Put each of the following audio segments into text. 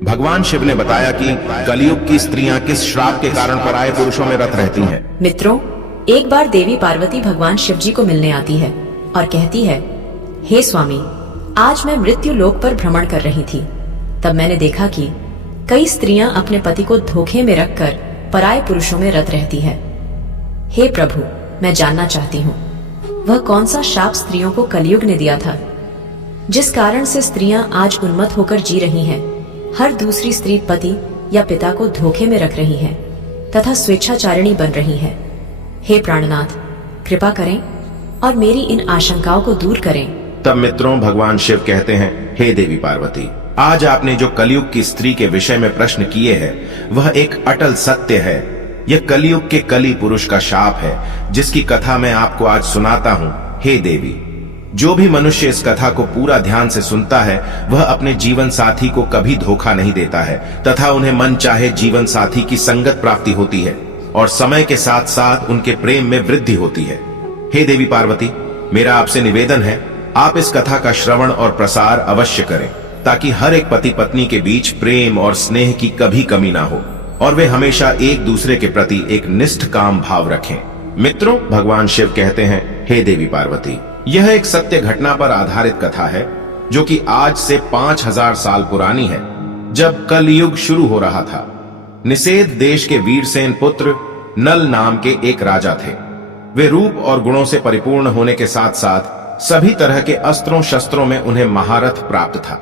भगवान शिव ने बताया कि कलयुग की स्त्रियां किस श्राप के कारण पराये पुरुषों में रत रहती हैं। मित्रों, एक बार देवी पार्वती भगवान शिव जी को मिलने आती है और कहती है, हे स्वामी, आज मैं मृत्यु लोक पर भ्रमण कर रही थी। तब मैंने देखा कि कई स्त्रियां अपने पति को धोखे में रखकर पराये पुरुषों में रत रहती है। हे प्रभु, मैं जानना चाहती हूँ, वह कौन सा शाप स्त्रियों को कलयुग ने दिया था, जिस कारण से स्त्रियां आज उन्मत्त होकर जी रही हैं, हर दूसरी स्त्री पति या पिता को धोखे में रख रही है तथा स्वेच्छाचारिणी बन रही है। हे प्राणनाथ, कृपा करें और मेरी इन आशंकाओं को दूर करें। तब मित्रों, भगवान शिव कहते हैं, हे देवी पार्वती, आज आपने जो कलयुग की स्त्री के विषय में प्रश्न किए हैं वह एक अटल सत्य है। यह कलयुग के कली पुरुष का शाप है, जिसकी कथा मैं आपको आज सुनाता हूँ। हे देवी, जो भी मनुष्य इस कथा को पूरा ध्यान से सुनता है वह अपने जीवन साथी को कभी धोखा नहीं देता है तथा उन्हें मन चाहे जीवन साथी की संगत प्राप्ति होती है और समय के साथ साथ उनके प्रेम में वृद्धि होती है। हे देवी पार्वती, मेरा आपसे निवेदन है, आप इस कथा का श्रवण और प्रसार अवश्य करें ताकि हर एक पति पत्नी के बीच प्रेम और स्नेह की कभी कमी ना हो और वे हमेशा एक दूसरे के प्रति एक निष्ठ काम भाव रखें। मित्रों, भगवान शिव कहते हैं, हे देवी पार्वती, यह एक सत्य घटना पर आधारित कथा है जो कि आज से 5000 साल पुरानी है। जब कलयुग शुरू हो रहा था, निषेध देश के वीरसेन पुत्र नल नाम के एक राजा थे। वे रूप और गुणों से परिपूर्ण होने के साथ साथ सभी तरह के अस्त्रों शस्त्रों में उन्हें महारथ प्राप्त था,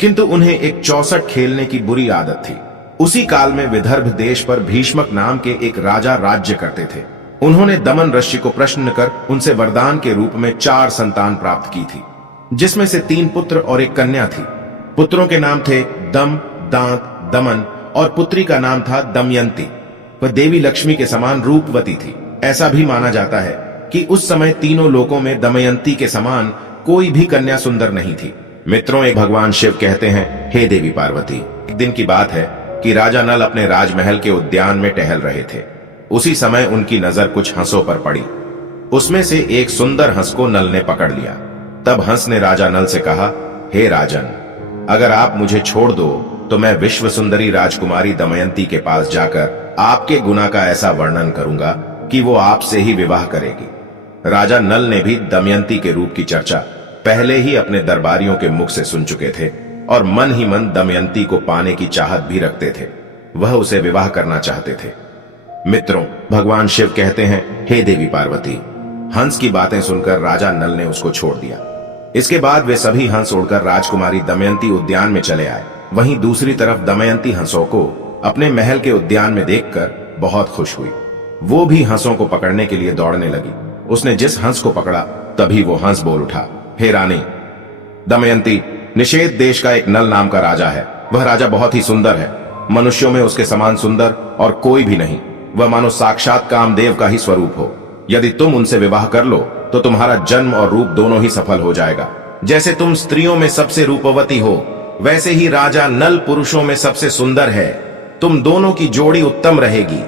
किंतु उन्हें एक चौसठ खेलने की बुरी आदत थी। उसी काल में विदर्भ देश पर भीष्मक नाम के एक राजा राज्य करते थे। उन्होंने दमन ऋषि को प्रश्न कर उनसे वरदान के रूप में 4 संतान प्राप्त की थी, जिसमें से 3 पुत्र और 1 कन्या थी। पुत्रों के नाम थे दम, दांत, दमन और पुत्री का नाम था दमयंती। वह देवी लक्ष्मी के समान रूपवती थी। ऐसा भी माना जाता है कि उस समय तीनों लोकों में दमयंती के समान कोई भी कन्या सुंदर नहीं थी। मित्रों, एक भगवान शिव कहते हैं, हे देवी पार्वती, एक दिन की बात है कि राजा नल अपने राजमहल के उद्यान में टहल रहे थे। उसी समय उनकी नजर कुछ हंसों पर पड़ी। उसमें से एक सुंदर हंस को नल ने पकड़ लिया। तब हंस ने राजा नल से कहा, हे राजन, अगर आप मुझे छोड़ दो तो मैं विश्व सुंदरी राजकुमारी दमयंती के पास जाकर आपके गुना का ऐसा वर्णन करूंगा कि वो आपसे ही विवाह करेगी। राजा नल ने भी दमयंती के रूप की चर्चा पहले ही अपने दरबारियों के मुख से सुन चुके थे और मन ही मन दमयंती को पाने की चाहत भी रखते थे। वह उसे विवाह करना चाहते थे। मित्रों, भगवान शिव कहते हैं, हे देवी पार्वती, हंस की बातें सुनकर राजा नल ने उसको छोड़ दिया। इसके बाद वे सभी हंस उड़कर राजकुमारी दमयंती उद्यान में चले आए। वहीं दूसरी तरफ दमयंती हंसों को अपने महल के उद्यान में देखकर बहुत खुश हुई। वो भी हंसों को पकड़ने के लिए दौड़ने लगी। उसने जिस हंस को पकड़ा तभी वो हंस बोल उठा, हे रानी दमयंती, निषेध देश का एक नल नाम का राजा है। वह राजा बहुत ही सुंदर है। मनुष्यों में उसके समान सुंदर और कोई भी नहीं। वह मानो साक्षात कामदेव का ही स्वरूप हो। यदि तुम उनसे विवाह कर लो तो तुम्हारा जन्म और रूप दोनों ही सफल हो जाएगा। जैसे तुम स्त्रियों में सबसे रूपवती हो, वैसे ही राजा नल पुरुषों में सबसे सुंदर है। तुम दोनों की जोड़ी उत्तम रहेगी।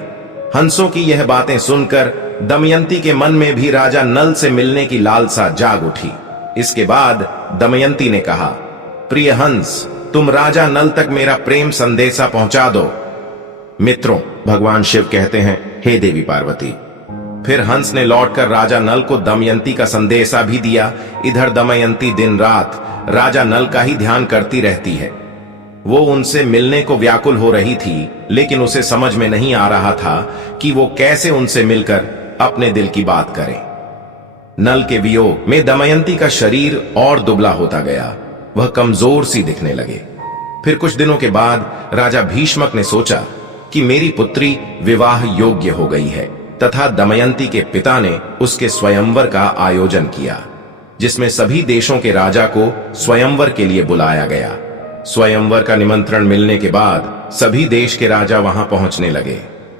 हंसों की यह बातें सुनकर दमयंती के मन में भी राजा नल से मिलने की लालसा जाग उठी। इसके बाद दमयंती ने कहा, प्रिय हंस, तुम राजा नल तक मेरा प्रेम संदेशा पहुंचा दो। मित्रों, भगवान शिव कहते हैं, हे देवी पार्वती, फिर हंस ने लौटकर राजा नल को दमयंती का संदेशा भी दिया। इधर दमयंती दिन रात राजा नल का ही ध्यान करती रहती है। वो उनसे मिलने को व्याकुल हो रही थी, लेकिन उसे समझ में नहीं आ रहा था कि वो कैसे उनसे मिलकर अपने दिल की बात करे। नल के वियोग में दमयंती का शरीर और दुबला होता गया। वह कमजोर सी दिखने लगे। फिर कुछ दिनों के बाद राजा भीष्मक ने सोचा कि मेरी पुत्री विवाह योग्य हो गई है तथा दमयंती के पिता ने उसके स्वयंवर का आयोजन किया, जिसमें सभी देशों के राजा को स्वयंवर के लिए बुलाया गया। स्वयंवर का निमंत्रण मिलने के बाद सभी देश के राजा वहां पहुंचने लगे।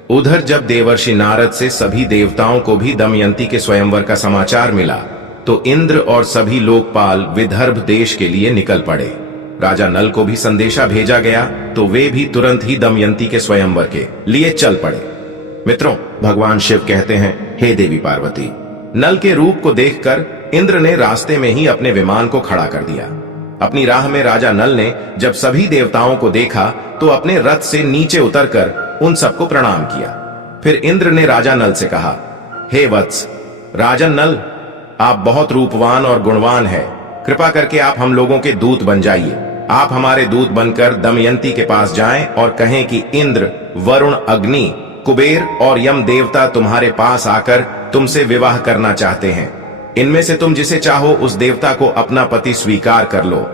उधर जब देवर्षि नारद से सभी देवताओं को भी दमयंती के स्वयंवर का समाचार मिला तो इंद्र और सभी लोकपाल विदर्भ देश के लिए निकल पड़े। राजा नल को भी संदेशा भेजा गया तो वे भी तुरंत ही दमयंती के स्वयंवर के लिए चल पड़े। मित्रों, भगवान शिव कहते हैं, हे देवी पार्वती, नल के रूप को देखकर इंद्र ने रास्ते में ही अपने विमान को खड़ा कर दिया। अपनी राह में राजा नल ने जब सभी देवताओं को देखा तो अपने रथ से नीचे उतरकर उन सबको प्रणाम किया। फिर इंद्र ने राजा नल से कहा, हे वत्स राजन नल, आप बहुत रूपवान और गुणवान है। कृपा करके आप हम लोगों के दूत बन जाइए। आप हमारे दूत बनकर दमयंती के पास जाएं और कहें कि इंद्र, वरुण, अग्नि, कुबेर और यम देवता तुम्हारे पास आकर तुमसे विवाह करना चाहते हैं। इनमें से तुम जिसे चाहो उस देवता को अपना पति स्वीकार कर लो।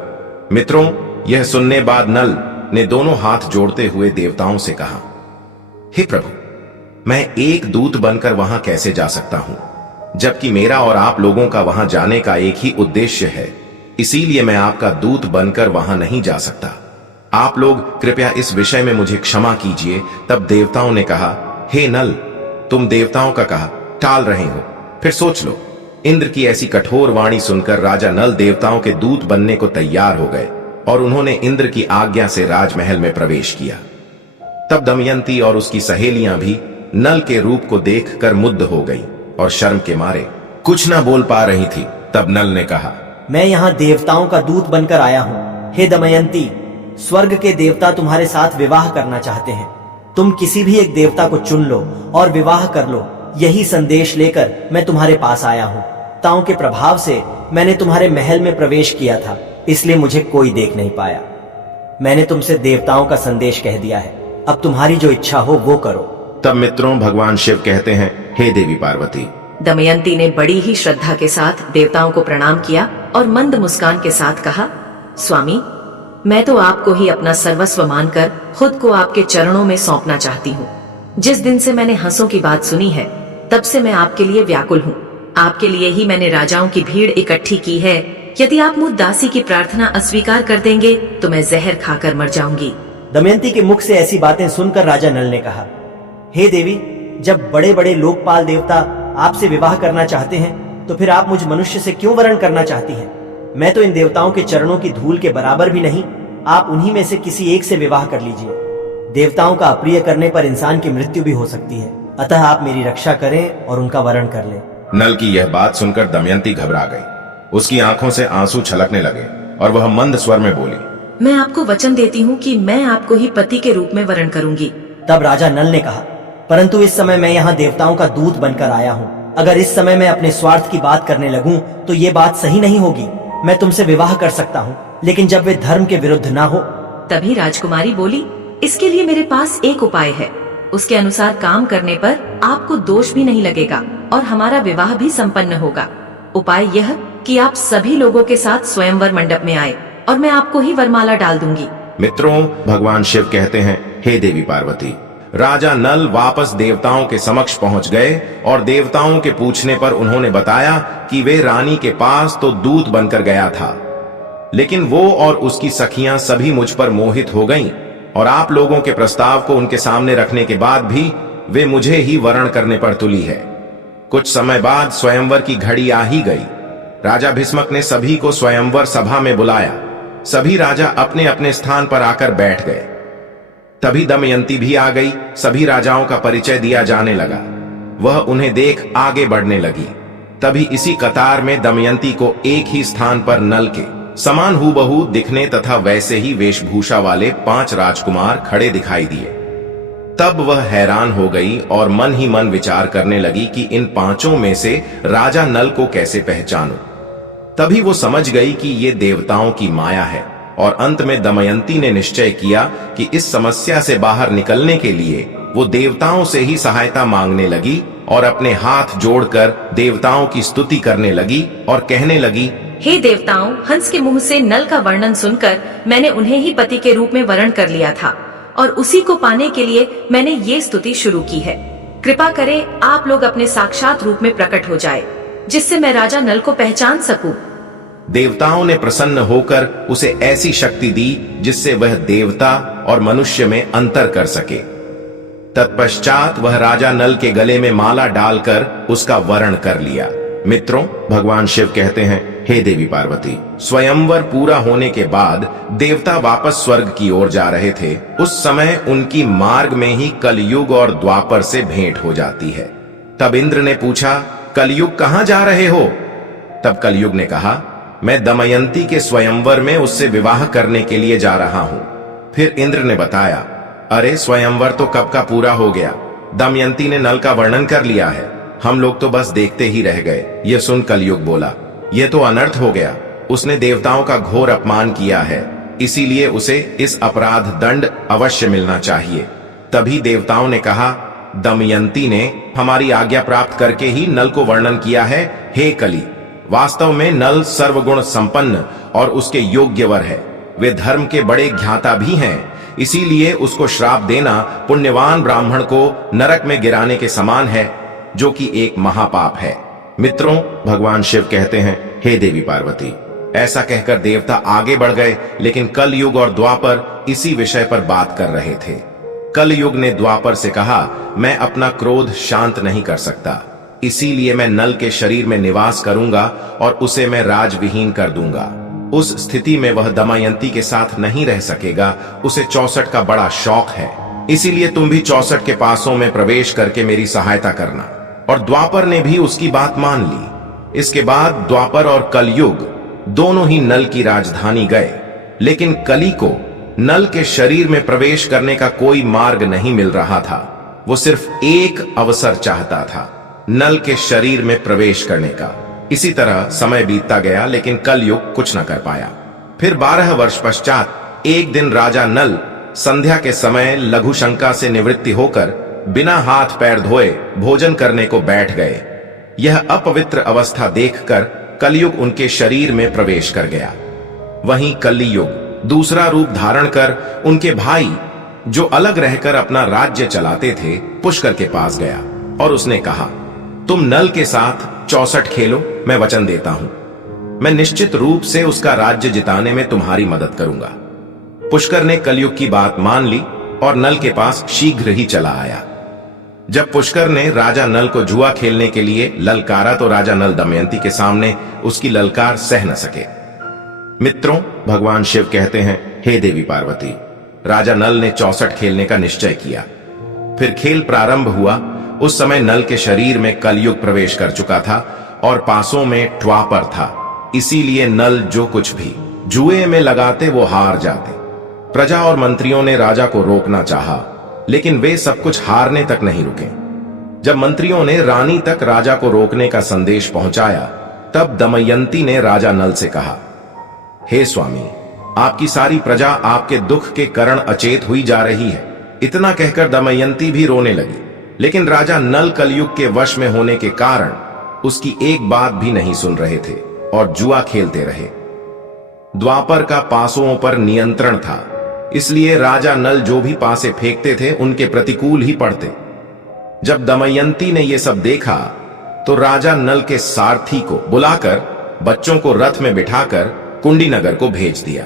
मित्रों, यह सुनने बाद नल ने दोनों हाथ जोड़ते हुए देवताओं से कहा, हे प्रभु, मैं एक दूत बनकर वहां कैसे जा सकता हूं, जबकि मेरा और आप लोगों का वहां जाने का एक ही उद्देश्य है। इसीलिए मैं आपका दूत बनकर वहां नहीं जा सकता। आप लोग कृपया इस विषय में मुझे क्षमा कीजिए। तब देवताओं ने कहा, हे नल, तुम देवताओं का कहा टाल रहे हो, फिर सोच लो। इंद्र की ऐसी कठोर वाणी सुनकर राजा नल देवताओं के दूत बनने को तैयार हो गए और उन्होंने इंद्र की आज्ञा से राजमहल में प्रवेश किया। तब दमयंती और उसकी सहेलियां भी नल के रूप को देखकर मुग्ध हो गई और शर्म के मारे कुछ ना बोल पा रही थी। तब नल ने कहा, मैं यहाँ देवताओं का दूत बनकर आया हूँ। हे दमयंती, स्वर्ग के देवता तुम्हारे साथ विवाह करना चाहते हैं। तुम किसी भी एक देवता को चुन लो और विवाह कर लो। यही संदेश लेकर मैं तुम्हारे पास आया हूँ। देवताओं के प्रभाव से मैंने तुम्हारे महल में प्रवेश किया था, इसलिए मुझे कोई देख नहीं पाया। मैंने तुमसे देवताओं का संदेश कह दिया है। अब तुम्हारी जो इच्छा हो वो करो। तब मित्रों, भगवान शिव कहते हैं, हे देवी पार्वती। दमयंती ने बड़ी ही श्रद्धा के साथ देवताओं को प्रणाम किया और मंद मुस्कान के साथ कहा, स्वामी, मैं तो आपको ही अपना सर्वस्व मानकर खुद को आपके चरणों में सौंपना चाहती हूँ। जिस दिन से मैंने हंसों की बात सुनी है, तब से मैं आपके लिए व्याकुल हूँ। आपके लिए ही मैंने राजाओं की भीड़ इकट्ठी की है। यदि आप मुझ दासी की प्रार्थना अस्वीकार कर देंगे तो मैं जहर खाकर मर जाऊंगी। दमयंती के मुख से ऐसी बातें सुनकर राजा नल ने कहा, हे देवी, जब बड़े बड़े लोकपाल देवता आपसे विवाह करना चाहते हैं तो फिर आप मुझ मनुष्य से क्यों वरण करना चाहती हैं? मैं तो इन देवताओं के चरणों की धूल के बराबर भी नहीं। आप उन्हीं में से किसी एक से विवाह कर लीजिए। देवताओं का अप्रिय करने पर इंसान की मृत्यु भी हो सकती है। अतः आप मेरी रक्षा करें और उनका वरण कर लें। नल की यह बात सुनकर दमयंती घबरा गई। उसकी आंखों से आंसू छलकने लगे और वह मंद स्वर में बोली, मैं आपको वचन देती हूँ कि मैं आपको ही पति के रूप में वरण करूंगी। तब राजा नल ने कहा, परंतु इस समय मैं यहाँ देवताओं का दूत बनकर आया हूँ। अगर इस समय मैं अपने स्वार्थ की बात करने लगूं तो ये बात सही नहीं होगी। मैं तुमसे विवाह कर सकता हूँ, लेकिन जब वे धर्म के विरुद्ध ना हो। तभी राजकुमारी बोली, इसके लिए मेरे पास एक उपाय है। उसके अनुसार काम करने पर आपको दोष भी नहीं लगेगा और हमारा विवाह भी संपन्न होगा। उपाय यह कि आप सभी लोगों के साथ स्वयंवर मंडप में आए और मैं आपको ही वरमाला डाल दूंगी। मित्रों, भगवान शिव कहते हैं, हे देवी पार्वती। राजा नल वापस देवताओं के समक्ष पहुंच गए और देवताओं के पूछने पर उन्होंने बताया कि वे रानी के पास तो दूत बनकर गया था, लेकिन वो और उसकी सखियां सभी मुझ पर मोहित हो गईं और आप लोगों के प्रस्ताव को उनके सामने रखने के बाद भी वे मुझे ही वरण करने पर तुली है। कुछ समय बाद स्वयंवर की घड़ी आ ही गई। राजा भीष्मक ने सभी को स्वयंवर सभा में बुलाया। सभी राजा अपने अपने स्थान पर आकर बैठ गए। तभी दमयंती भी आ गई। सभी राजाओं का परिचय दिया जाने लगा। वह उन्हें देख आगे बढ़ने लगी। तभी इसी कतार में दमयंती को एक ही स्थान पर नल के समान हूबहू दिखने तथा वैसे ही वेशभूषा वाले 5 राजकुमार खड़े दिखाई दिए। तब वह हैरान हो गई और मन ही मन विचार करने लगी कि इन 5 में से राजा नल को कैसे पहचानूं। तभी वो समझ गई कि ये देवताओं की माया है और अंत में दमयंती ने निश्चय किया कि इस समस्या से बाहर निकलने के लिए वो देवताओं से ही सहायता मांगने लगी और अपने हाथ जोड़कर देवताओं की स्तुति करने लगी और कहने लगी, हे देवताओं, हंस के मुंह से नल का वर्णन सुनकर मैंने उन्हें ही पति के रूप में वरण कर लिया था और उसी को पाने के लिए मैंने ये स्तुति शुरू की है। कृपा करें आप लोग अपने साक्षात रूप में प्रकट हो जाए, जिससे मैं राजा नल को पहचान सकूं। देवताओं ने प्रसन्न होकर उसे ऐसी शक्ति दी जिससे वह देवता और मनुष्य में अंतर कर सके। तत्पश्चात वह राजा नल के गले में माला डालकर उसका वरण कर लिया। मित्रों, भगवान शिव कहते हैं, हे देवी पार्वती। स्वयंवर पूरा होने के बाद देवता वापस स्वर्ग की ओर जा रहे थे। उस समय उनकी मार्ग में ही कलयुग और द्वापर से भेंट हो जाती है। तब इंद्र ने पूछा, कलयुग कहां जा रहे हो? तब कलयुग ने कहा, मैं दमयंती के स्वयंवर में उससे विवाह करने के लिए जा रहा हूं। फिर इंद्र ने बताया, अरे स्वयंवर तो कब का पूरा हो गया, दमयंती ने नल का वर्णन कर लिया है, हम लोग तो बस देखते ही रह गए। यह सुन कलयुग बोला, यह तो अनर्थ हो गया, उसने देवताओं का घोर अपमान किया है, इसीलिए उसे इस अपराध दंड अवश्य मिलना चाहिए। तभी देवताओं ने कहा, दमयंती ने हमारी आज्ञा प्राप्त करके ही नल को वर्णन किया है। हे कली, वास्तव में नल सर्वगुण संपन्न और उसके योग्य वर है, वे धर्म के बड़े ज्ञाता भी हैं, इसीलिए उसको श्राप देना पुण्यवान ब्राह्मण को नरक में गिराने के समान है, जो कि एक महापाप है। मित्रों, भगवान शिव कहते हैं, हे देवी पार्वती। ऐसा कहकर देवता आगे बढ़ गए, लेकिन कलयुग और द्वापर इसी विषय पर बात कर रहे थे। कलयुग ने द्वापर से कहा, मैं अपना क्रोध शांत नहीं कर सकता, इसीलिए मैं नल के शरीर में निवास करूंगा और उसे मैं राजविहीन कर दूंगा। उस स्थिति में वह दमयंती के साथ नहीं रह सकेगा, उसे 64 का बड़ा शौक है, इसीलिए तुम भी 64 के पासों में प्रवेश करके मेरी सहायता करना। और द्वापर ने भी उसकी बात मान ली। इसके बाद द्वापर और कलयुग दोनों ही नल की राजधानी गए, लेकिन कली को नल के शरीर में प्रवेश करने का कोई मार्ग नहीं मिल रहा था। वो सिर्फ एक अवसर चाहता था, नल के शरीर में प्रवेश करने का। इसी तरह समय बीतता गया, लेकिन कलयुग कुछ न कर पाया। फिर 12 वर्ष पश्चात एक दिन राजा नल संध्या के समय लघु शंका से निवृत्ति होकर बिना हाथ पैर धोए भोजन करने को बैठ गए। यह अपवित्र अवस्था देखकर कलयुग उनके शरीर में प्रवेश कर गया। वहीं कलियुग दूसरा रूप धारण कर उनके भाई, जो अलग रहकर अपना राज्य चलाते थे, पुष्कर के पास गया और उसने कहा, तुम नल के साथ 64 खेलो, मैं वचन देता हूं, मैं निश्चित रूप से उसका राज्य जिताने में तुम्हारी मदद करूंगा। पुष्कर ने कलयुग की बात मान ली और नल के पास शीघ्र ही चला आया। जब पुष्कर ने राजा नल को जुआ खेलने के लिए ललकारा, तो राजा नल दमयंती के सामने उसकी ललकार सह न सके। मित्रों, भगवान शिव कहते हैं, हे देवी पार्वती, राजा नल ने 64 खेलने का निश्चय किया। फिर खेल प्रारंभ हुआ। उस समय नल के शरीर में कलयुग प्रवेश कर चुका था और पासों में द्वापर था, इसीलिए नल जो कुछ भी जुए में लगाते वो हार जाते। प्रजा और मंत्रियों ने राजा को रोकना चाहा, लेकिन वे सब कुछ हारने तक नहीं रुके। जब मंत्रियों ने रानी तक राजा को रोकने का संदेश पहुंचाया, तब दमयंती ने राजा नल से कहा, हे स्वामी, आपकी सारी प्रजा आपके दुख के कारण अचेत हुई जा रही है। इतना कहकर दमयंती भी रोने लगी, लेकिन राजा नल कलयुग के वश में होने के कारण उसकी एक बात भी नहीं सुन रहे थे और जुआ खेलते रहे। द्वापर का पासों पर नियंत्रण था, इसलिए राजा नल जो भी पासे फेंकते थे उनके प्रतिकूल ही पड़ते। जब दमयंती ने यह सब देखा, तो राजा नल के सारथी को बुलाकर बच्चों को रथ में बिठाकर कुंडीनगर को भेज दिया।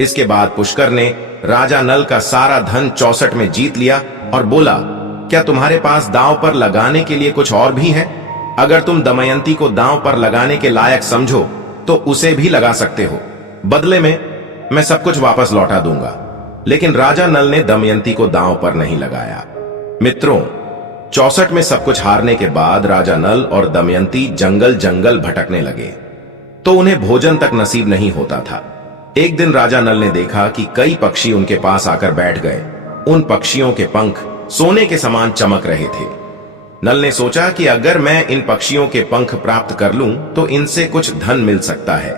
इसके बाद पुष्कर ने राजा नल का सारा धन 64 में जीत लिया और बोला, क्या तुम्हारे पास दांव पर लगाने के लिए कुछ और भी है? अगर तुम दमयंती को दांव पर लगाने के लायक समझो तो उसे भी लगा सकते हो, बदले में मैं सब कुछ वापस लौटा दूंगा। लेकिन राजा नल ने दमयंती को दांव पर नहीं लगाया। मित्रों, 64 में सब कुछ हारने के बाद राजा नल और दमयंती जंगल जंगल भटकने लगे, तो उन्हें भोजन तक नसीब नहीं होता था। एक दिन राजा नल ने देखा कि कई पक्षी उनके पास आकर बैठ गए। उन पक्षियों के पंख सोने के समान चमक रहे थे। नल ने सोचा कि अगर मैं इन पक्षियों के पंख प्राप्त कर लूं तो इनसे कुछ धन मिल सकता है।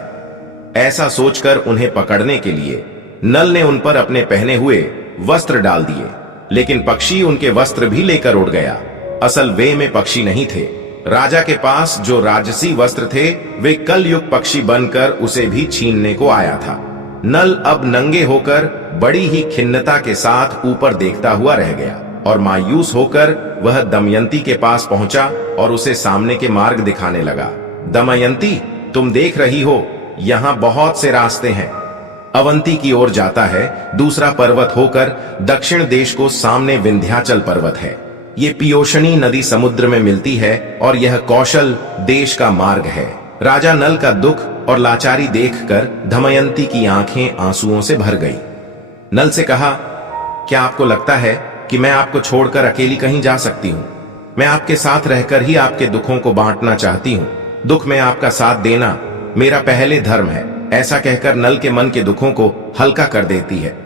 ऐसा सोचकर उन्हें पकड़ने के लिए नल ने उन पर अपने पहने हुए वस्त्र डाल दिए, लेकिन पक्षी उनके वस्त्र भी लेकर उड़ गया। असल वे में पक्षी नहीं थे। राजा के पास जो राजसी वस्त्र थे वे कलयुग पक्षी बनकर उसे भी छीनने को आया था। नल अब नंगे होकर बड़ी ही खिन्नता के साथ ऊपर देखता हुआ रह गया और मायूस होकर वह दमयंती के पास पहुंचा और उसे सामने के मार्ग दिखाने लगा। दमयंती, तुम देख रही हो, यहाँ बहुत से रास्ते हैं। अवंती की ओर जाता है, दूसरा पर्वत होकर दक्षिण देश को सामने विंध्याचल पर्वत है। ये पियोशनी नदी समुद्र में मिलती है और यह कौशल देश का मार्ग है। राजा नल का दुख और लाचारी देखकर दमयंती की आंखें आंसुओं से भर गई। नल से कहा, क्या आपको लगता है कि मैं आपको छोड़कर अकेली कहीं जा सकती हूँ? मैं आपके साथ रहकर ही आपके दुखों को बांटना चाहती हूँ। दुख में आपका साथ देना मेरा पहले धर्म है, ऐसा कहकर नल के मन के दुखों को हल्का कर देती है।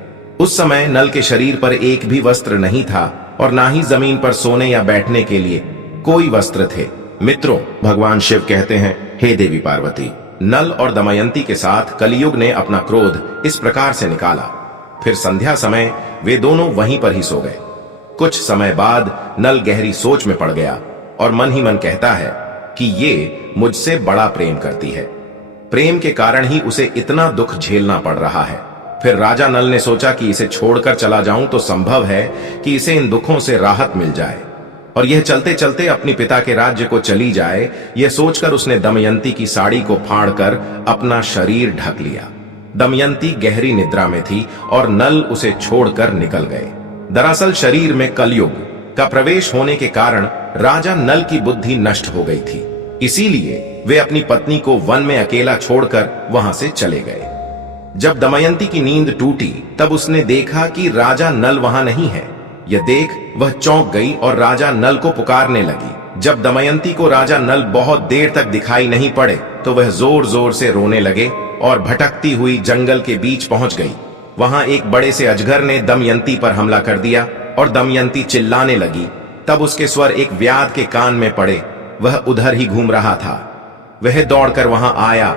उस समय नल के शरीर पर एक भी वस्त्र नहीं था और ना ही जमीन पर सोने या बैठने के लिए कोई वस्त्र थे। मित्रों, भगवान शिव कहते हैं, हे देवी पार्वती, नल और दमयंती के साथ कलियुग ने अपना क्रोध इस प्रकार से निकाला। फिर संध्या समय वे दोनों वहीं पर ही सो गए। कुछ समय बाद नल गहरी सोच में पड़ गया और मन ही मन कहता है कि ये मुझसे बड़ा प्रेम करती है। प्रेम के कारण ही उसे इतना दुख झेलना पड़ रहा है। फिर राजा नल ने सोचा कि इसे छोड़कर चला जाऊं तो संभव है कि इसे इन दुखों से राहत मिल जाए और यह चलते चलते अपने पिता के राज्य को चली जाए। यह सोचकर उसने दमयंती की साड़ी को फाड़कर अपना शरीर ढक लिया। दमयंती गहरी निद्रा में थी और नल उसे छोड़कर निकल गए। दरअसल शरीर में कलयुग का प्रवेश होने के कारण राजा नल की बुद्धि नष्ट हो गई थी, इसीलिए वे अपनी पत्नी को वन में अकेला छोड़कर वहां से चले गए। जब दमयंती की नींद टूटी तब उसने देखा कि राजा नल वहां नहीं है। यह देख वह चौंक गई और राजा नल को पुकारने लगी। जब दमयंती को राजा नल बहुत देर तक दिखाई नहीं पड़े तो वह जोर जोर से रोने लगे और भटकती हुई जंगल के बीच पहुंच गई। वहां एक बड़े से अजगर ने दमयंती पर हमला कर दिया और दमयंती चिल्लाने लगी। तब उसके स्वर एक व्याध के कान में पड़े। वह उधर ही घूम रहा था। वह दौड़कर वहां आया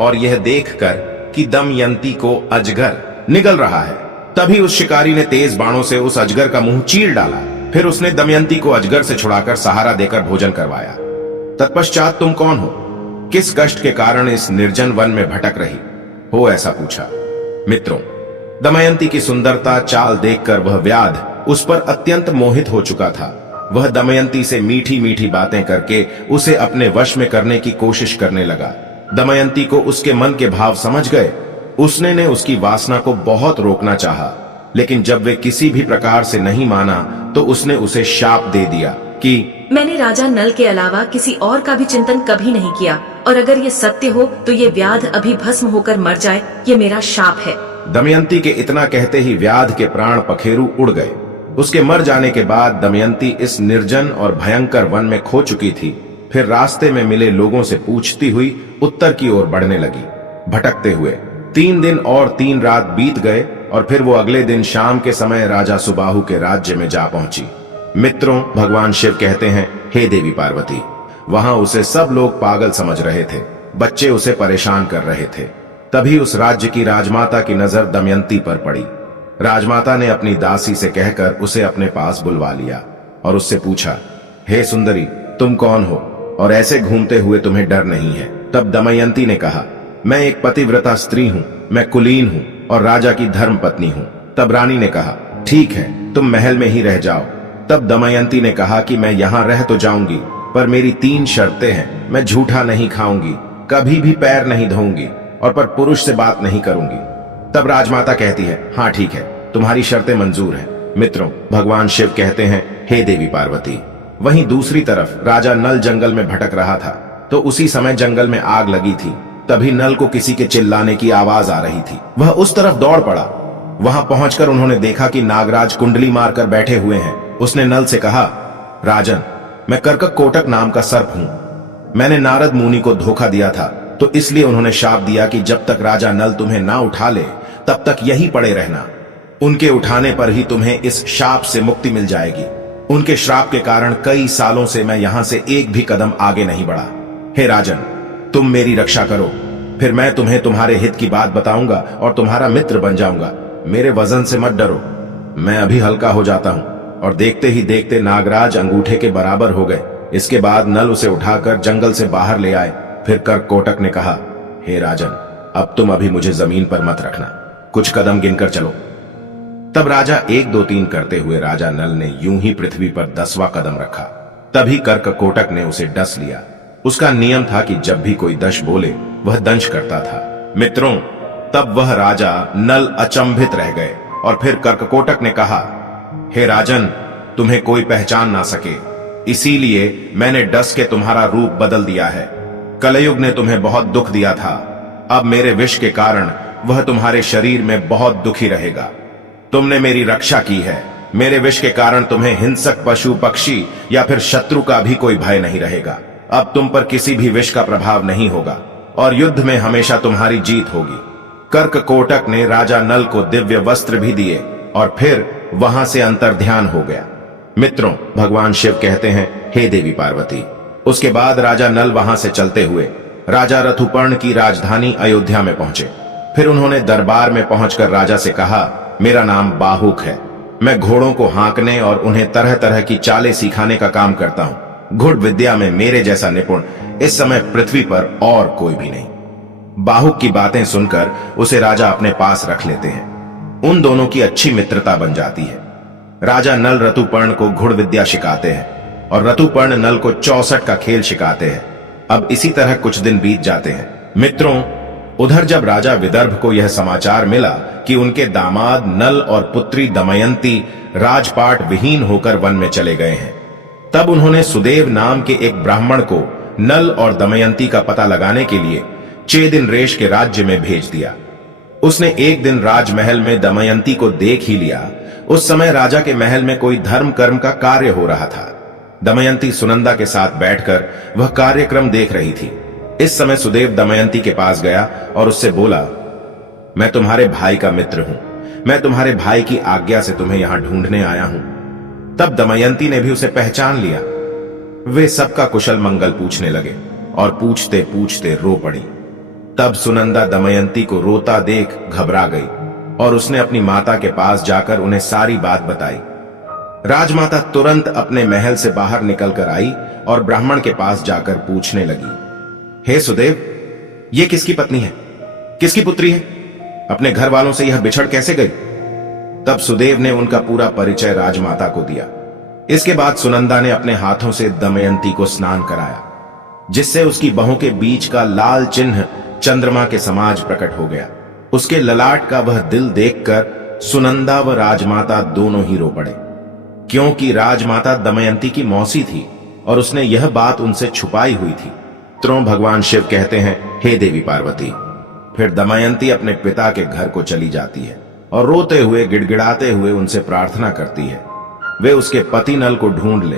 और यह देखकर कि दमयंती को अजगर निगल रहा है, तभी उस शिकारी ने तेज बाणों से उस अजगर का मुंह चीर डाला। फिर उसने दमयंती को अजगर से छुड़ाकर सहारा देकर भोजन करवाया। तत्पश्चात तुम कौन हो, किस कष्ट के कारण इस निर्जन वन में भटक रही हो, ऐसा पूछा। मित्रों, दमयंती की सुंदरता चाल देखकर वह व्याध उस पर अत्यंत मोहित हो चुका था। वह दमयंती से मीठी मीठी बातें करके उसे अपने वश में करने की कोशिश करने लगा। दमयंती को उसके मन के भाव समझ गए। उसने ने उसकी वासना को बहुत रोकना चाहा, लेकिन जब वे किसी भी प्रकार से नहीं माना तो उसने उसे शाप दे दिया कि मैंने राजा नल के अलावा किसी और का भी चिंतन कभी नहीं किया, और अगर ये सत्य हो तो ये व्याध अभी भस्म होकर मर जाए, ये मेरा शाप है। दमयंती के इतना कहते ही व्याध के प्राण पखेरु उड़ गए। उसके मर जाने के बाद दमयंती इस निर्जन और भयंकर वन में खो चुकी थी। फिर रास्ते में मिले लोगों से पूछती हुई उत्तर की ओर बढ़ने लगी। भटकते हुए 3 दिन और 3 रात बीत गए और फिर वो अगले दिन शाम के समय राजा सुबाहु के राज्य में जा पहुंची। मित्रों, भगवान शिव कहते हैं, हे देवी पार्वती, वहां उसे सब लोग पागल समझ रहे थे। बच्चे उसे परेशान कर रहे थे। तभी उस राज्य की राजमाता की नजर दमयंती पर पड़ी। राजमाता ने अपनी दासी से कहकर उसे अपने पास बुलवा लिया और उससे पूछा, हे सुंदरी, तुम कौन हो और ऐसे घूमते हुए तुम्हें डर नहीं है? तब दमयंती ने कहा, मैं एक पतिव्रता स्त्री हूँ, मैं कुलीन हूँ और राजा की धर्म पत्नी हूँ। तब रानी ने कहा, ठीक है, तुम महल में ही रह जाओ। तब दमयंती ने कहा कि मैं यहाँ रह तो जाऊंगी, पर मेरी 3 शर्तें हैं। मैं झूठा नहीं खाऊंगी, कभी भी पैर नहीं धोऊंगी और पर पुरुष से बात नहीं करूंगी। तब राजमाता कहती है, हाँ ठीक है, तुम्हारी शर्तें मंजूर हैं। मित्रों, भगवान शिव कहते हैं, हे देवी पार्वती, वहीं दूसरी तरफ राजा नल जंगल में भटक रहा था तो उसी समय जंगल में आग लगी थी। तभी नल को किसी के चिल्लाने की आवाज आ रही थी। वह उस तरफ दौड़ पड़ा। वहां पहुंचकर उन्होंने देखा कि नागराज कुंडली मारकर बैठे हुए हैं। उसने नल से कहा, राजन, मैं करकक कोटक नाम का सर्प हूं। मैंने नारद मुनि को धोखा दिया था, तो इसलिए उन्होंने शाप दिया कि जब तक राजा नल तुम्हें ना उठा ले तब तक यही पड़े रहना। उनके उठाने पर ही तुम्हें इस शाप से मुक्ति मिल जाएगी। उनके श्राप के कारण कई सालों से मैं यहां से एक भी कदम आगे नहीं बढ़ा। हे राजन, तुम मेरी रक्षा करो, फिर मैं तुम्हें तुम्हारे हित की बात बताऊंगा और तुम्हारा मित्र बन जाऊंगा। मेरे वजन से मत डरो, मैं अभी हल्का हो जाता हूं। और देखते ही देखते नागराज अंगूठे के बराबर हो गए। इसके बाद नल उसे उठाकर जंगल से बाहर ले आए। फिर करकोटक ने कहा, हे राजन, अब तुम अभी मुझे जमीन पर मत रखना, कुछ कदम गिनकर चलो। तब राजा 1 2 3 करते हुए राजा नल ने यूं ही पृथ्वी पर 10वां कदम रखा। तभी करकोटक ने उसे डस लिया। उसका नियम था कि जब भी कोई दंश बोले वह दंश करता था। मित्रों, तब वह राजा नल अचंभित रह गए और फिर करकोटक ने कहा, हे राजन, तुम्हें कोई पहचान ना सके, इसीलिए मैंने डस के तुम्हारा रूप बदल दिया है। कलयुग ने तुम्हें बहुत दुख दिया था, अब मेरे विष के कारण वह तुम्हारे शरीर में बहुत दुखी रहेगा। तुमने मेरी रक्षा की है, मेरे विष के कारण तुम्हें हिंसक पशु पक्षी या फिर शत्रु का भी कोई भय नहीं रहेगा। अब तुम पर किसी भी विष का प्रभाव नहीं होगा और युद्ध में हमेशा तुम्हारी जीत होगी। कर्ककोटक ने राजा नल को दिव्य वस्त्र भी दिए और फिर वहां से अंतर्ध्यान हो गया। मित्रों, भगवान शिव कहते हैं, हे देवी पार्वती। उसके बाद राजा नल वहां से चलते हुए राजा ऋतुपर्ण की राजधानी अयोध्या में पहुंचे। फिर उन्होंने दरबार में पहुंचकर राजा से कहा, मेरा नाम बाहुक है। मैं घोड़ों को हाँकने और उन्हें तरह तरह की चालें सिखाने का काम करता हूं। घुड़ विद्या में मेरे जैसा निपुण इस समय पृथ्वी पर और कोई भी नहीं। बाहुक की बातें सुनकर उसे राजा अपने पास रख लेते हैं। उन दोनों की अच्छी मित्रता बन जाती है। राजा नल ऋतुपर्ण को घुड़ विद्या सिखाते हैं और ऋतुपर्ण नल को 64 का खेल सिखाते हैं। अब इसी तरह कुछ दिन बीत जाते हैं। मित्रों, उधर जब राजा विदर्भ को यह समाचार मिला कि उनके दामाद नल और पुत्री दमयंती राजपाट विहीन होकर वन में चले गए हैं, तब उन्होंने सुदेव नाम के एक ब्राह्मण को नल और दमयंती का पता लगाने के लिए चेदिन रेश के राज्य में भेज दिया। उसने एक दिन राजमहल में दमयंती को देख ही लिया। उस समय राजा के महल में कोई धर्म कर्म का कार्य हो रहा था। दमयंती सुनंदा के साथ बैठकर वह कार्यक्रम देख रही थी। इस समय सुदेव दमयंती के पास गया और उससे बोला, मैं तुम्हारे भाई का मित्र हूं। मैं तुम्हारे भाई की आज्ञा से तुम्हें यहां ढूंढने आया हूं। तब दमयंती ने भी उसे पहचान लिया। वे सबका कुशल मंगल पूछने लगे और पूछते पूछते रो पड़ी। तब सुनंदा दमयंती को रोता देख घबरा गई और उसने अपनी माता के पास जाकर उन्हें सारी बात बताई। राजमाता तुरंत अपने महल से बाहर निकलकर आई और ब्राह्मण के पास जाकर पूछने लगी, हे सुदेव, ये किसकी पत्नी है? किसकी पुत्री है? अपने घर वालों से यह बिछड़ कैसे गई? तब सुदेव ने उनका पूरा परिचय राजमाता को दिया। इसके बाद सुनंदा ने अपने हाथों से दमयंती को स्नान कराया, जिससे उसकी बाहों के बीच का लाल चिन्ह चंद्रमा के समाज प्रकट हो गया। उसके ललाट का वह दिल देखकर सुनंदा व राजमाता दोनों ही रो पड़े, क्योंकि राजमाता दमयंती की मौसी थी और उसने यह बात उनसे छुपाई हुई थी। त्रों भगवान शिव कहते हैं, हे देवी पार्वती। फिर दमयंती अपने पिता के घर को चली जाती है और रोते हुए गिड़गिड़ाते हुए उनसे प्रार्थना करती है वे उसके पति नल को ढूंढ ले।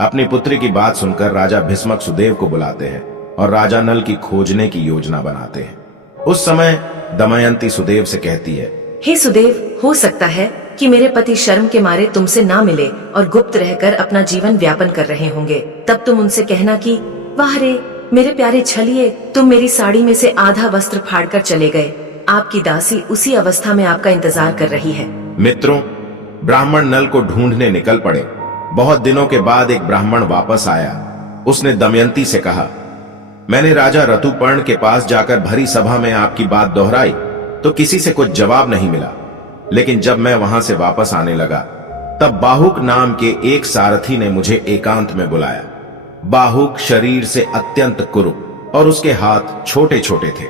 अपनी पुत्री की बात सुनकर राजा भीष्मक सुदेव को बुलाते हैं और राजा नल की खोजने की योजना बनाते हैं। उस समय दमयंती सुदेव से कहती है, हे सुदेव, हो सकता है कि मेरे पति शर्म के मारे तुमसे ना मिले और गुप्त रहकर अपना जीवन व्यापन कर रहे होंगे। तब तुम उनसे कहना कि वाह रे मेरे प्यारे छलिए, तुम मेरी साड़ी में से आधा वस्त्र फाड़कर चले गए। आपकी दासी उसी अवस्था में आपका इंतजार कर रही है। मित्रों, ब्राह्मण नल को ढूंढने निकल पड़े। बहुत दिनों के बाद एक ब्राह्मण वापस आया। उसने दमयंती से कहा, मैंने राजा ऋतुपर्ण के पास जाकर भरी सभा में आपकी बात दोहराई तो किसी से कुछ जवाब नहीं मिला। लेकिन जब मैं वहां से वापस आने लगा तब बाहुक नाम के एक सारथी ने मुझे एकांत में बुलाया। बाहुक शरीर से अत्यंत कुरूप और उसके हाथ छोटे छोटे थे।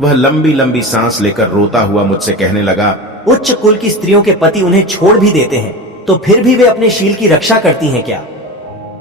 वह लंबी लंबी सांस लेकर रोता हुआ मुझसे कहने लगा, उच्च कुल की स्त्रियों के पति उन्हें छोड़ भी देते हैं तो फिर भी वे अपने शील की रक्षा करती हैं क्या?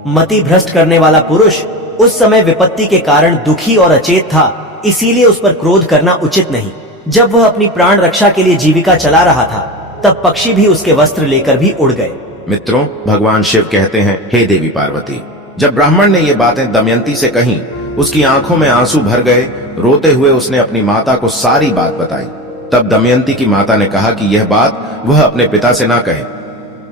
मति भ्रष्ट करने वाला पुरुष उस समय विपत्ति के कारण दुखी और अचेत था, इसीलिए उस पर क्रोध करना उचित नहीं। जब वह अपनी प्राण रक्षा के लिए जीविका चला रहा था तब पक्षी भी उसके वस्त्र लेकर भी उड़ गए। मित्रों, भगवान शिव कहते हैं, हे देवी पार्वती। जब ब्राह्मण ने ये बातें दमयंती से कहीं, उसकी आंखों में आंसू भर गए। रोते हुए उसने अपनी माता को सारी बात बताई। तब दमयंती की माता ने कहा कि यह बात वह अपने पिता से ना कहे,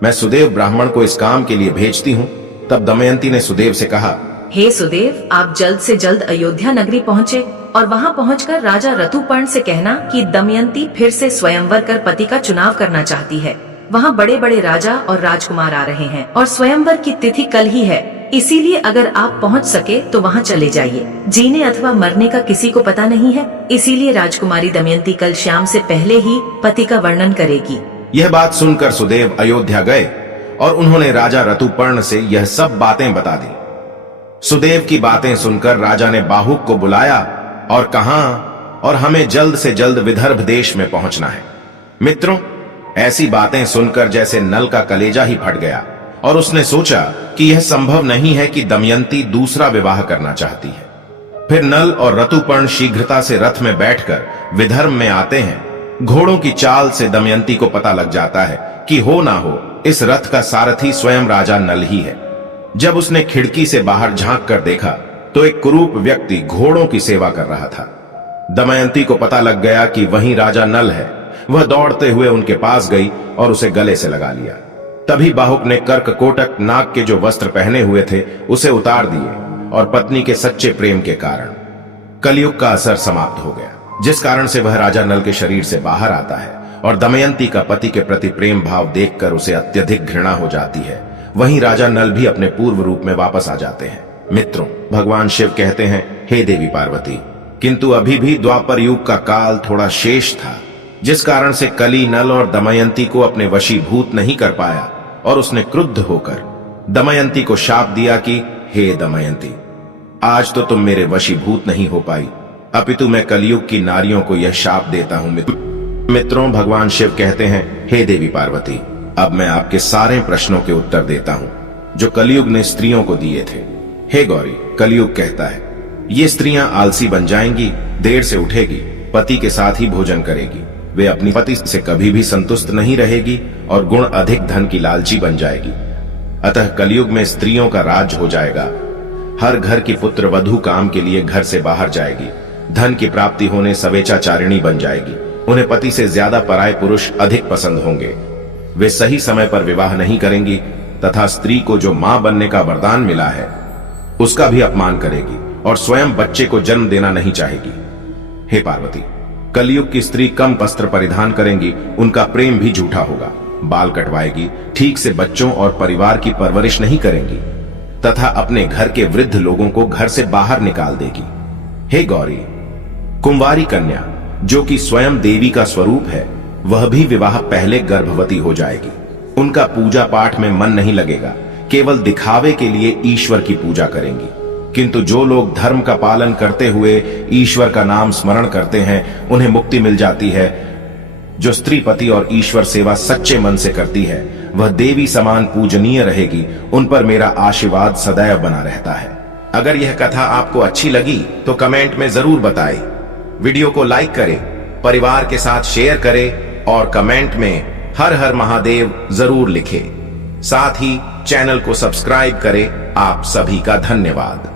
मैं सुदेव ब्राह्मण को इस काम के लिए भेजती हूँ। तब दमयंती ने सुदेव से कहा, हे सुदेव, आप जल्द से जल्द अयोध्या नगरी पहुँचे और वहाँ पहुँचकर राजा ऋतुपर्ण से कहना कि दमयंती फिर से स्वयंवर कर पति का चुनाव करना चाहती है। वहाँ बड़े बड़े राजा और राजकुमार आ रहे हैं और स्वयंवर की तिथि कल ही है, इसीलिए अगर आप पहुँच सके तो वहाँ चले जाइए। जीने अथवा मरने का किसी को पता नहीं है, इसीलिए राजकुमारी दमयंती कल शाम से पहले ही पति का वर्णन करेगी। यह बात सुनकर सुदेव अयोध्या गए और उन्होंने राजा ऋतुपर्ण से यह सब बातें बता दी। सुदेव की बातें सुनकर राजा ने बाहुक को बुलाया और कहा, और हमें जल्द से जल्द विदर्भ देश में पहुंचना है। मित्रों, ऐसी बातें सुनकर जैसे नल का कलेजा ही फट गया और उसने सोचा कि यह संभव नहीं है कि दमयंती दूसरा विवाह करना चाहती है। फिर नल और ऋतुपर्ण शीघ्रता से रथ में बैठकर विदर्भ में आते हैं। घोड़ों की चाल से दमयंती को पता लग जाता है कि हो ना हो इस रथ का सारथी स्वयं राजा नल ही है। जब उसने खिड़की से बाहर झांक कर देखा तो एक कुरूप व्यक्ति घोड़ों की सेवा कर रहा था। दमयंती को पता लग गया कि वहीं राजा नल है। वह दौड़ते हुए उनके पास गई और उसे गले से लगा लिया। तभी बाहुक ने कर्ककोटक नाग के जो वस्त्र पहने हुए थे उसे उतार दिए और पत्नी के सच्चे प्रेम के कारण कलयुग का असर समाप्त हो गया, जिस कारण से वह राजा नल के शरीर से बाहर आता है और दमयंती का पति के प्रति प्रेम भाव देखकर उसे अत्यधिक घृणा हो जाती है। वहीं राजा नल भी अपने पूर्व रूप में वापस आ जाते हैं। मित्रों, भगवान शिव कहते हैं, हे देवी पार्वती, किंतु अभी भी द्वापर युग का काल थोड़ा शेष था, जिस कारण से कली नल और दमयंती को अपने वशीभूत नहीं कर पाया और उसने क्रुद्ध होकर दमयंती को शाप दिया कि हे दमयंती, आज तो तुम मेरे वशीभूत नहीं हो पाई, अपितु मैं कलयुग की नारियों को यह शाप देता हूं। मित्रों, भगवान शिव कहते हैं, हे देवी पार्वती, अब मैं आपके सारे प्रश्नों के उत्तर देता हूं जो कलयुग ने स्त्रियों को दिए थे। हे गौरी, कलयुग कहता है, ये स्त्रियां आलसी बन जाएंगी, देर से उठेगी, पति के साथ ही भोजन करेगी, वे अपनी पति से कभी भी संतुष्ट नहीं रहेगी और गुण अधिक धन की लालची बन जाएगी। अतः कलयुग में स्त्रियों का राज हो जाएगा। हर घर की पुत्र वधू काम के लिए घर से बाहर जाएगी, धन की प्राप्ति होने सवेचाचारिणी बन जाएगी, उन्हें पति से ज्यादा पराये पुरुष अधिक पसंद होंगे, वे सही समय पर विवाह नहीं करेंगी तथा स्त्री को जो मां बनने का वरदान मिला है उसका भी अपमान करेगी और स्वयं बच्चे को जन्म देना नहीं चाहेगी। हे पार्वती, कलयुग की स्त्री कम वस्त्र परिधान करेंगी, उनका प्रेम भी झूठा होगा, बाल कटवाएगी, ठीक से बच्चों और परिवार की परवरिश नहीं करेंगी तथा अपने घर के वृद्ध लोगों को घर से बाहर निकाल देगी। हे गौरी, कुंवारी कन्या जो कि स्वयं देवी का स्वरूप है, वह भी विवाह पहले गर्भवती हो जाएगी। उनका पूजा पाठ में मन नहीं लगेगा, केवल दिखावे के लिए ईश्वर की पूजा करेंगी। किंतु जो लोग धर्म का पालन करते हुए ईश्वर का नाम स्मरण करते हैं, उन्हें मुक्ति मिल जाती है। जो स्त्री पति और ईश्वर सेवा सच्चे मन से करती है, वह देवी समान पूजनीय रहेगी। उन पर मेरा आशीर्वाद सदैव बना रहता है। अगर यह कथा आपको अच्छी लगी तो कमेंट में जरूर बताएं, वीडियो को लाइक करें, परिवार के साथ शेयर करें और कमेंट में हर हर महादेव जरूर लिखें। साथ ही चैनल को सब्सक्राइब करें। आप सभी का धन्यवाद।